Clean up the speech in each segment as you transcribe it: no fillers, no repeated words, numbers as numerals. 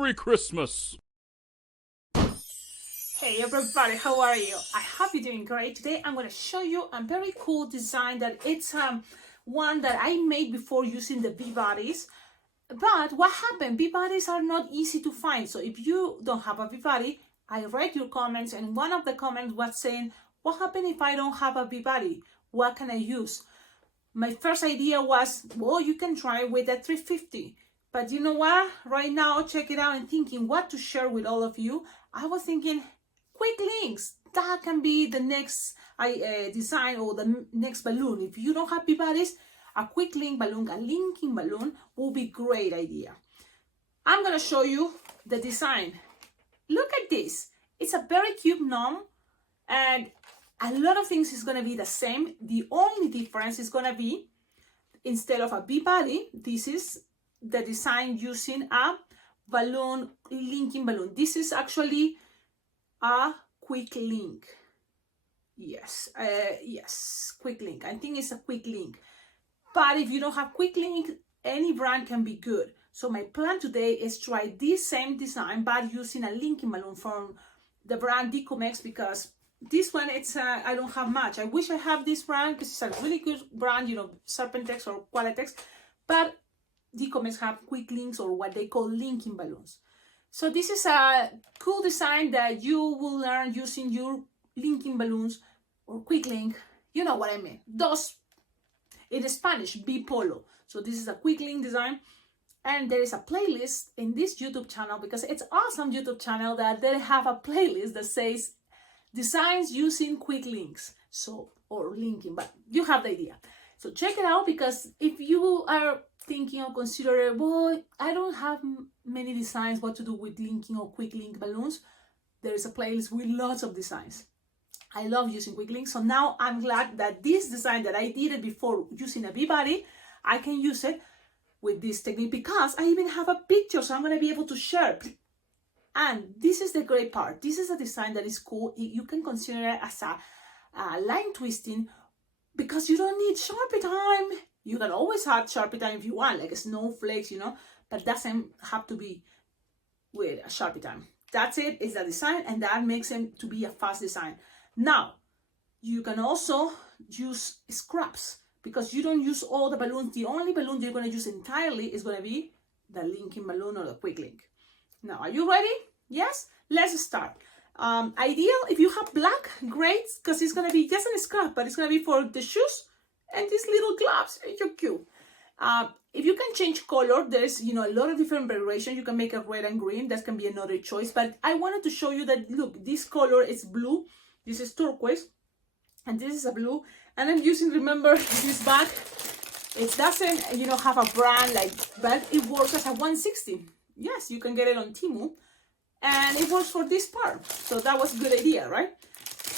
Merry Christmas! Hey everybody, how are you? I hope you're doing great. Today I'm going to show you a very cool design that it's one that I made before using the V-bodies. But what happened? V-bodies are not easy to find. So if you don't have a V-body, I read your comments and one of the comments was saying, what happened if I don't have a V-body? What can I use? My first idea was, well, you can try with a 350. But you know what? Right now, check it out and thinking what to share with all of you. I was thinking, quick links. That can be the next design or the next balloon. If you don't have V-bodies, a quick link balloon, a linking balloon will be a great idea. I'm going to show you the design. Look at this. It's a very cute gnome and a lot of things is going to be the same. The only difference is going to be instead of a V-body, this is the design using a balloon, linking balloon. This is actually a quick link. Yes, quick link. I think it's a quick link. But if you don't have quick link, any brand can be good. So my plan today is try this same design, but using a linking balloon from the brand Decomex, because this one, it's I don't have much. I wish I have this brand because it's a really good brand, you know, Serpentex or Qualatex, but Decomex have quick links or what they call linking balloons. So this is a cool design that you will learn using your linking balloons or quick link. You know what I mean. Those in Spanish, bipolo. So this is a quick link design. And there is a playlist in this YouTube channel because it's awesome YouTube channel that they have a playlist that says designs using quick links. So, or linking, but you have the idea. So check it out because if you are thinking or consider, well, I don't have many designs what to do with linking or quick link balloons, there is a playlist with lots of designs. I love using quick links, so now I'm glad that this design that I did it before using a V-body, I can use it with this technique because I even have a picture, so I'm going to be able to share. And this is the great part. This is a design that is cool. You can consider it as a line twisting because you don't need Sharpie time. You can always have Sharpie time if you want, like snowflakes, you know, but doesn't have to be with a Sharpie time. That's it, it's the design, and that makes it to be a fast design. Now, you can also use scraps because you don't use all the balloons. The only balloon you're going to use entirely is going to be the linking balloon or the quick link. Now, are you ready? Yes? Let's start. Ideal if you have black, great, because it's going to be just a scrap, but it's going to be for the shoes and these little gloves. You're cute. If you can change color, there's, you know, a lot of different variations. You can make a red and green. That can be another choice. But I wanted to show you that, look, this color is blue. This is turquoise. And this is a blue. And I'm using, remember, this bag. It doesn't, you know, have a brand like, but it works as a 160. Yes, you can get it on Temu. And it works for this part. So that was a good idea, right?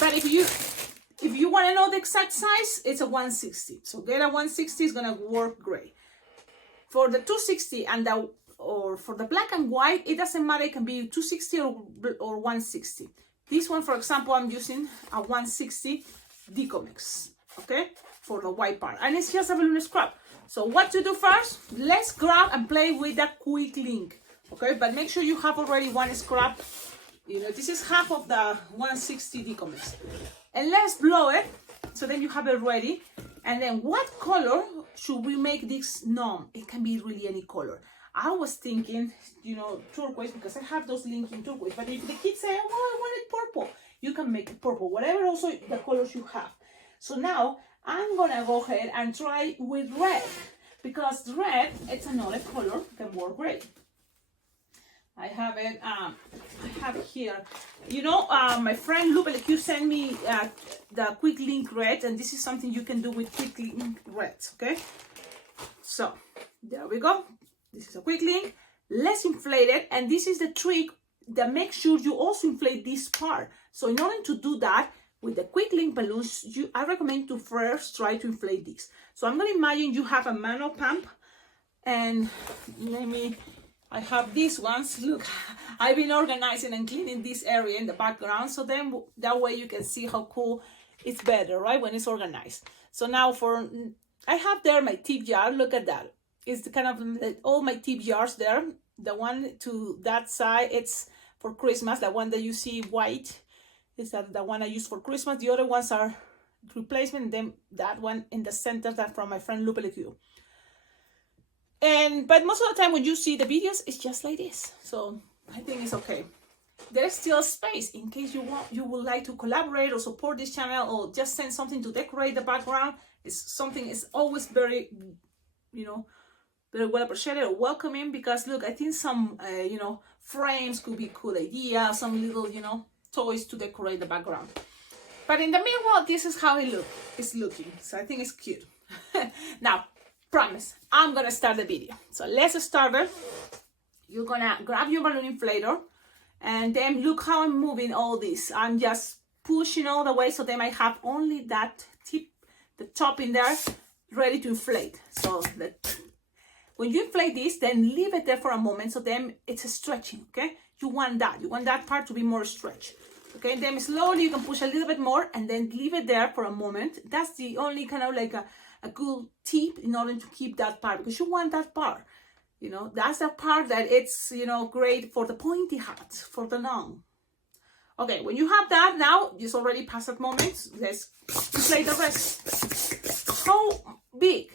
But if you want to know the exact size, it's a 160. So get a 160 is going to work great. For the 260 and or for the black and white, it doesn't matter. It can be 260 or 160. This one, for example, I'm using a 160 Decomex, okay, for the white part. And it's just a balloon scrap. So what to do first? Let's grab and play with that quick link, okay? But make sure you have already one scrap. You know, this is half of the 160 Decomex. And let's blow it, so then you have it ready. And then what color should we make this gnome? It can be really any color. I was thinking, you know, turquoise, because I have those linking turquoise. But if the kids say, oh, I want it purple, you can make it purple, whatever also the colors you have. So now I'm gonna go ahead and try with red, because red, it's another color, can work great. I have it, I have here, you know, my friend Lupelic, you sent me the quick link red, and this is something you can do with quick link reds, okay? So, there we go. This is a quick link. Let's inflate it, and this is the trick that makes sure you also inflate this part. So in order to do that, with the quick link balloons, I recommend to first try to inflate this. So I'm going to imagine you have a manual pump, and I have these ones. Look, I've been organizing and cleaning this area in the background, so then that way you can see how cool it's better, right, when it's organized. So now I have there my tip jar. Look at that. It's kind of all my tip jars there. The one to that side, it's for Christmas. The one that you see white is that the one I use for Christmas. The other ones are replacement, and then that one in the center, that from my friend Lupe Liquido. But most of the time when you see the videos, it's just like this. So I think it's okay. There's still space in case you would like to collaborate or support this channel, or just send something to decorate the background. It's something is always very, very well appreciated or welcoming, because look, I think some, frames could be a cool idea, some little, toys to decorate the background. But in the meanwhile, this is how it's looking. So I think it's cute. Now, promise, I'm gonna start the video. So let's start it. You're gonna grab your balloon inflator, and then look how I'm moving all this. I'm just pushing all the way, so then I have only that tip, the top in there, ready to inflate. So when you inflate this, then leave it there for a moment, so then it's stretching, okay? You want that part to be more stretched. Okay, then slowly you can push a little bit more, and then leave it there for a moment. That's the only kind of like a good tip in order to keep that part, because you want that part. That's the part that it's, great for the pointy hats, for the gnome. Okay, when you have that, now it's already past that moment. Let's inflate the rest. How big?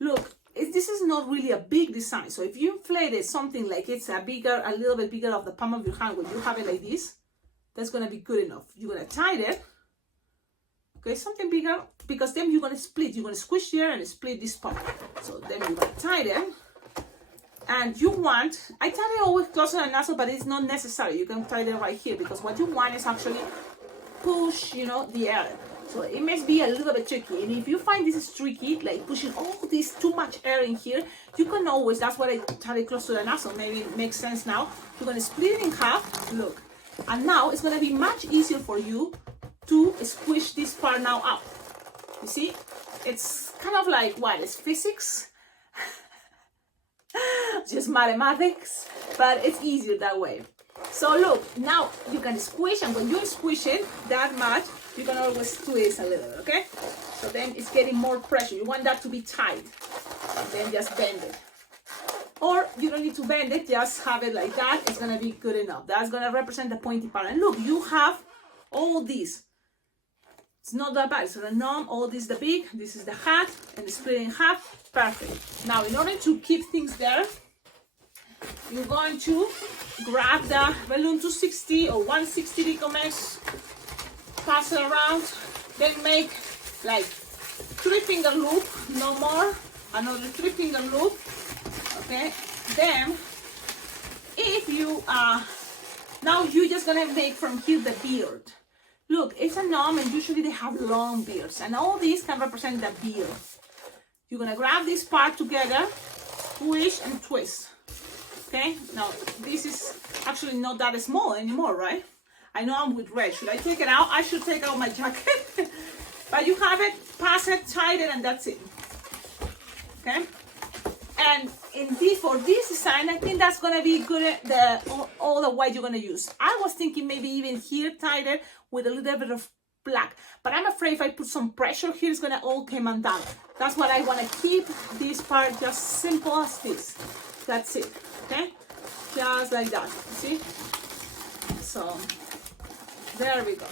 Look, this is not really a big design. So if you inflate it something like it's a little bit bigger of the palm of your hand, when you have it like this, that's gonna be good enough. You're gonna tie it. Okay, something bigger, because then you're gonna split. You're gonna squish here and split this part. So then you're gonna tie them. And I tie it always closer than nozzle, but it's not necessary. You can tie it right here, because what you want is actually push, the air. So it may be a little bit tricky. And if you find this is tricky, like pushing all this too much air in here, you can always, that's why I tie it close to the nozzle. Maybe it makes sense now. You're gonna split it in half, look. And now it's gonna be much easier for you to squish this part now up. You see? It's kind of like, what, it's physics? Just mathematics, but it's easier that way. So look, now you can squish, and when you squish it that much, you can always twist a little bit, okay? So then it's getting more pressure. You want that to be tight, and then just bend it. Or you don't need to bend it, just have it like that. It's gonna be good enough. That's gonna represent the pointy part. And look, you have all these. It's not that bad. So the gnome, all this is the big, this is the hat, and split in half. Perfect. Now, in order to keep things there, you're going to grab the balloon 260 or 160 Decomex, pass it around, then make like 3-finger loop, no more, another 3-finger loop, okay? Then, if you now you're just gonna make from here the beard. Look, it's a gnome, and usually they have long beards, and all these can represent the beard. You're gonna grab this part together, push and twist. Okay, now this is actually not that small anymore, right? I know I'm with red. Should I take it out? I should take out my jacket. But you have it, pass it, tie it, and that's it. Okay? And for this design, I think that's gonna be good. All the white you're gonna use. I was thinking maybe even here tied it with a little bit of black, but I'm afraid if I put some pressure here, it's gonna all come undone. That's what I want to keep this part just simple as this. That's it. Okay, just like that. See? So there we go.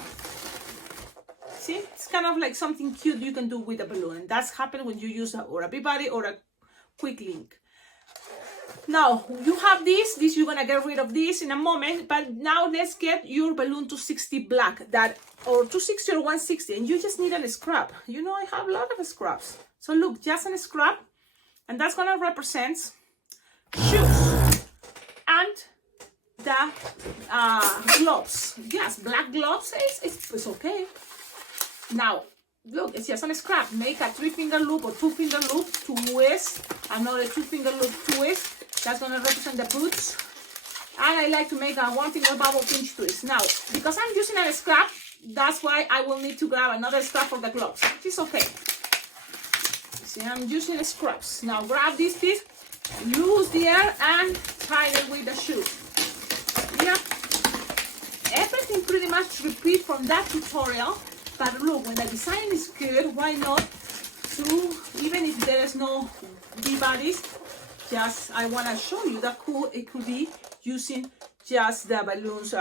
See, it's kind of like something cute you can do with a balloon, and that's happened when you use a B-body or a quicklink. Now you have this you're gonna get rid of this in a moment, but now let's get your balloon 260 black, or 260 or 160, and you just need a scrap. I have a lot of scraps. So look, just a scrap, and that's gonna represent shoes and the gloves. Yes, black gloves it's okay. Now look, it's just a scrap. Make a 3-finger loop or 2-finger loop, twist, another 2-finger loop, twist. That's gonna represent the boots. And I like to make a 1-finger bubble pinch twist. Now, because I'm using a scrap, that's why I will need to grab another scrap for the gloves, which is okay. See, I'm using scraps. Now grab this piece, use the air, and tie it with the shoe. Yeah. Everything pretty much repeat from that tutorial. But look, when the design is good, why not even if there is no B-bodies, just, I want to show you that cool it could be using just the balloons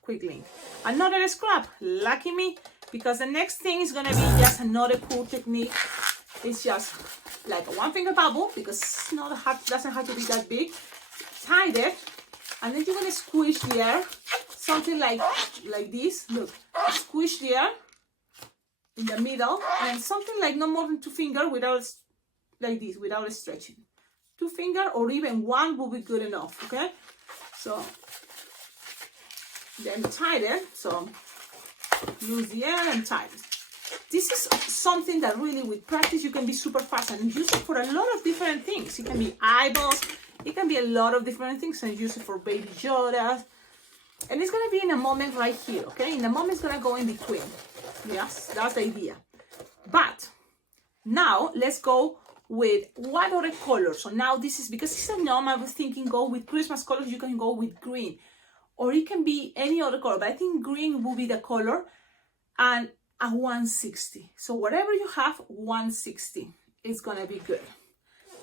quick link. Another scrap, lucky me, because the next thing is going to be just another cool technique. It's just like a one finger bubble, because it's not hard, doesn't have to be that big. Tie it, and then you're going to squish the air, something like this. Look, squish the air in the middle, and something like no more than 2 fingers without, like this, without stretching. 2 fingers or even 1 will be good enough, okay? So then tie it, so lose the air and tie it. This is something that really with practice you can be super fast and use it for a lot of different things. It can be eyeballs, it can be a lot of different things, and use it for baby Yodas. And it's gonna be in a moment right here, okay? In a moment it's gonna go in between. Yes, that's the idea. But now let's go with what other colors. So now this is, because it's a gnome, I was thinking go with Christmas colors. You can go with green, or it can be any other color, but I think green will be the color, and a 160. So whatever you have, 160 is gonna be good.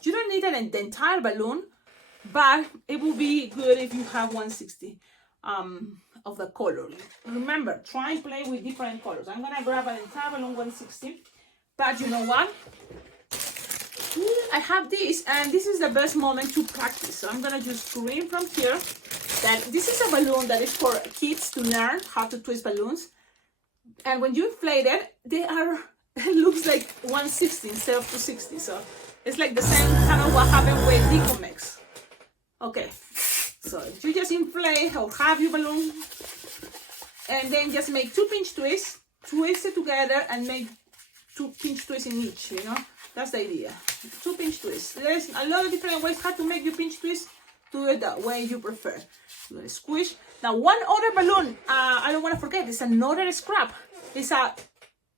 You don't need the entire balloon, but it will be good if you have 160 of the color. Remember, try and play with different colors. I'm gonna grab an entire balloon 160, but you know what? I have this, and this is the best moment to practice. So I'm gonna just green from here. That this is a balloon that is for kids to learn how to twist balloons. And when you inflate it, they are, it looks like 160 instead of 260. So it's like the same kind of what happened with Decomex. Okay, so you just inflate or have your balloon, and then just make 2 pinch twists, twist it together, and make 2 pinch twists in each, you know? That's the idea. 2 pinch twists. There's a lot of different ways how to make your pinch twist. Do it that way you prefer. You're gonna squish. Now, one other balloon, I don't want to forget, it's another scrap. It's a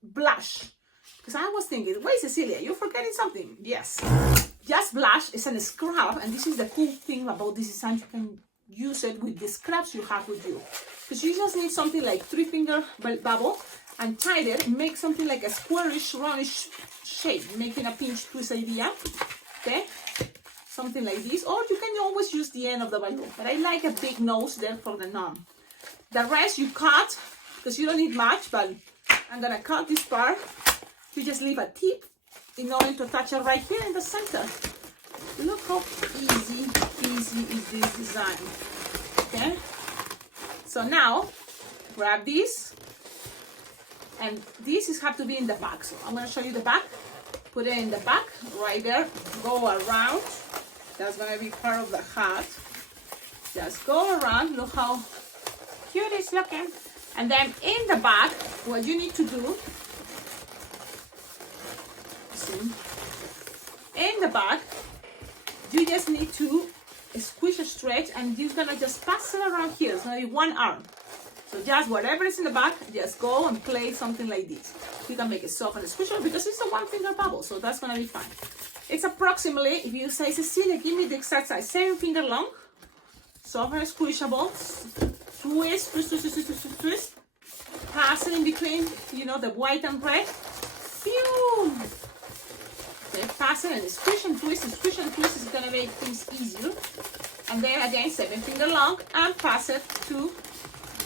blush. Because I was thinking, wait, Cecilia, you're forgetting something. Yes. Just blush is a scrap, and this is the cool thing about this design. You can use it with the scraps you have with you. Because you just need something like 3 finger bubble, and tie it, make something like a squarish, roundish shape, making a pinch twist idea. Okay? Something like this, or you can always use the end of the balloon, but I like a big nose there for the gnome. The rest you cut, because you don't need much, but I'm gonna cut this part. You just leave a tip in order to attach it right here in the center. Look how easy is this design. Okay, so now grab this, and this is have to be in the back. So I'm gonna show you the back. Put it in the back right there, go around. That's gonna be part of the hat. Just go around, look how cute it's looking. And then in the back, what you need to do, see, in the back, you just need to squish a stretch, and you're gonna just pass it around here. It's gonna be 1 arm. So just whatever is in the back, just go and play something like this. You can make it soft and squishable because it's a 1 finger bubble, so that's gonna be fine. It's approximately, if you say, Cecilia, give me the exact size, 7 finger long, soft and squishable, twist, twist, twist, twist, twist, twist, twist, pass it in between, you know, the white and red, phew! Okay, pass it and squish and twist, and squish and twist is gonna make things easier. And then again, 7 finger long, and pass it to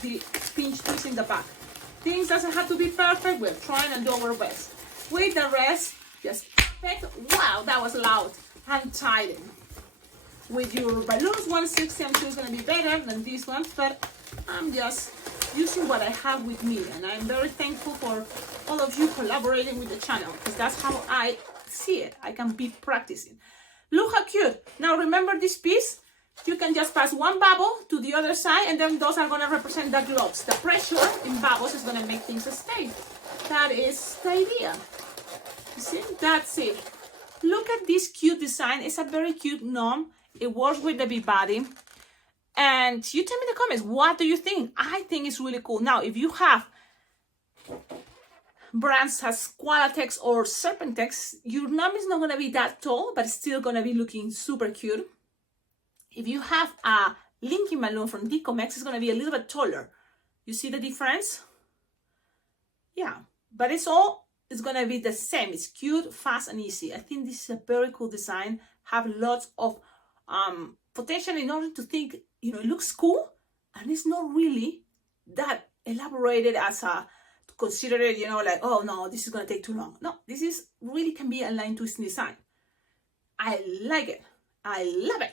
the pinch twist in the back. Things doesn't have to be perfect, we're trying to do our best. With the rest, just wow, that was loud, and tie them. With your balloons 160, I'm sure it's gonna be better than these ones, but I'm just using what I have with me, and I'm very thankful for all of you collaborating with the channel, because that's how I see it. I can be practicing. Look how cute. Now remember this piece, you can just pass 1 bubble to the other side, and then those are going to represent the gloves. The pressure in bubbles is going to make things stay. That is the idea. You see, that's it. Look at this cute design. It's a very cute gnome. It works with the bee body. And you tell me in the comments, what do you think? I think it's really cool. Now, if you have brands as Qualatex or Serpentex, your gnome is not going to be that tall, but it's still going to be looking super cute. If you have a linking balloon from Decomex, it's going to be a little bit taller. You see the difference? Yeah, but it's going to be the same. It's cute, fast, and easy. I think this is a very cool design. have lots of potential in order to think, you know, it looks cool and it's not really that elaborated as a to consider it, you know, like, oh no, this is gonna take too long. No, this is really can be a line twisting design. I like it. I love it.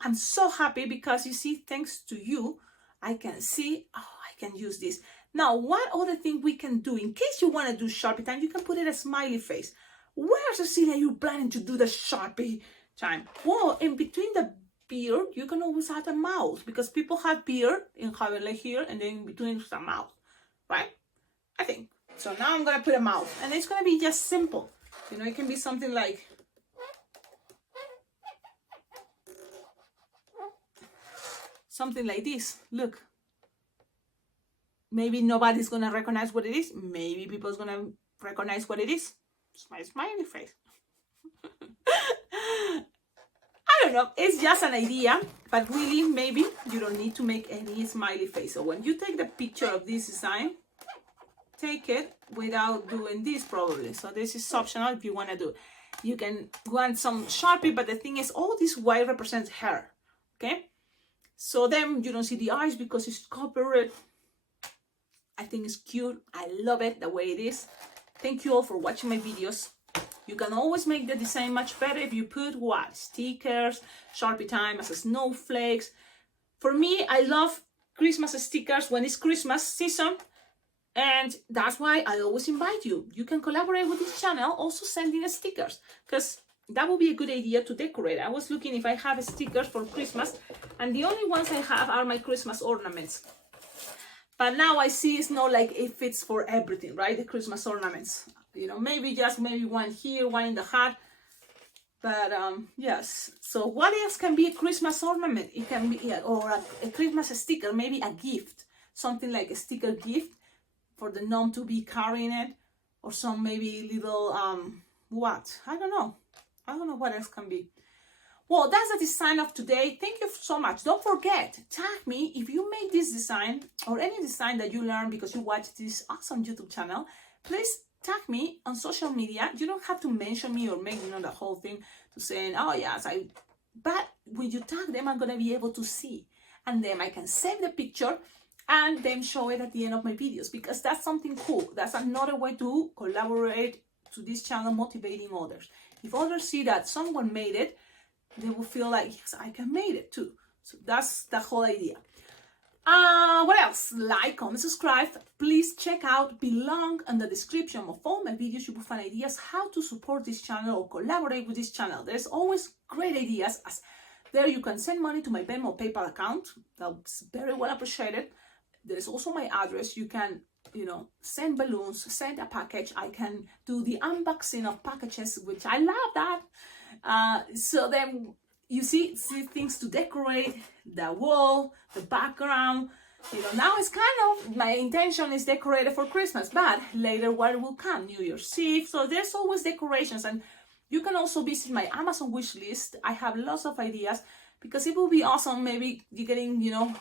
I'm so happy because you see, thanks to you, I can see, oh, I can use this. Now, what other thing we can do in case you want to do Sharpie time, you can put it a smiley face. Where, Cecilia, are you planning to do the Sharpie time? Well, in between the beard, you can always add a mouth because people have beard and have it like here and then in between is a mouth, right? I think. So now I'm going to put a mouth and it's going to be just simple. You know, it can be something like this. Look. Maybe nobody's gonna recognize what it is. Maybe people's gonna recognize what it is. It's my smiley face. I don't know. It's just an idea, but really, maybe you don't need to make any smiley face. So when you take the picture of this design, take it without doing this probably. So this is optional if you want to do it. You can want some Sharpie, but the thing is, all this white represents hair. Okay. So then you don't see the eyes because it's covered. I think it's cute. I love it the way it is. Thank you all for watching my videos. You can always make the design much better if you put what? Stickers, Sharpie time as a snowflakes. For me, I love Christmas stickers when it's Christmas season. And that's why I always invite you. You can collaborate with this channel, also sending stickers. Because that would be a good idea to decorate. I was looking if I have stickers for Christmas, and the only ones I have are my Christmas ornaments. But now I see it's not like it fits for everything, right? The Christmas ornaments, you know, maybe one here, one in the hat. But yes. So what else can be a Christmas ornament? It can be, or a Christmas sticker, maybe a gift, something like a sticker gift for the gnome to be carrying it, or some maybe little what? I don't know what else can be. Well, that's the design of today. Thank you so much. Don't forget, tag me if you made this design or any design that you learned because you watch this awesome YouTube channel. Please tag me on social media. You don't have to mention me or make, you know, the whole thing to saying, oh yes, but when you tag them, I'm going to be able to see. And then I can save the picture and then show it at the end of my videos because that's something cool. That's another way to collaborate to this channel, motivating others. If others see that someone made it, they will feel like, yes, I can make it too. So that's the whole idea. What else? Like, comment, subscribe. Please check out below in the description of all my videos. You will find ideas how to support this channel or collaborate with this channel. There's always great ideas. As there you can send money to my Venmo PayPal account. That's very well appreciated. There's also my address. You can, you know, send balloons, send a package. I can do the unboxing of packages, which I love that. So then you see things to decorate, the wall, the background. You know, now it's kind of, my intention is decorated for Christmas, but later what will come? New Year's Eve. So there's always decorations, and you can also visit my Amazon wish list. I have lots of ideas because it will be awesome. Maybe you're getting, you know,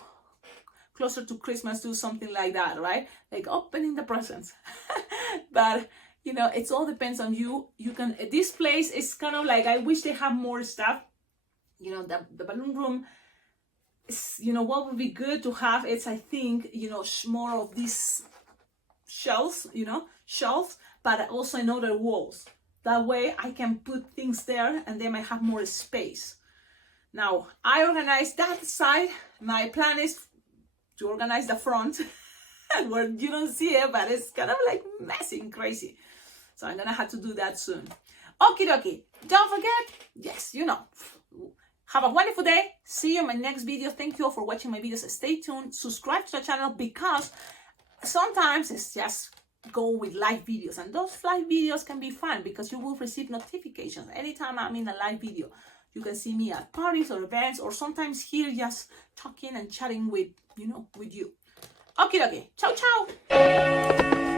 closer to Christmas, do something like that, right? Like opening the presents. But you know, it all depends on you. You can, this place is kind of like, I wish they have more stuff. You know, the balloon room is, you know, what would be good to have is, I think, you know, more of these shelves, you know, but also in other walls. That way I can put things there and then I have more space. Now, I organized that side. My plan is to organize the front where you don't see it, but it's kind of like messy and crazy. So I'm gonna have to do that soon. Okie dokie. Don't forget, yes, you know. Have a wonderful day. See you in my next video. Thank you all for watching my videos. Stay tuned. Subscribe to the channel because sometimes it's just go with live videos. And those live videos can be fun because you will receive notifications. Anytime I'm in a live video, you can see me at parties or events or sometimes here just talking and chatting with, you know, with you. Okie dokie. Ciao, ciao.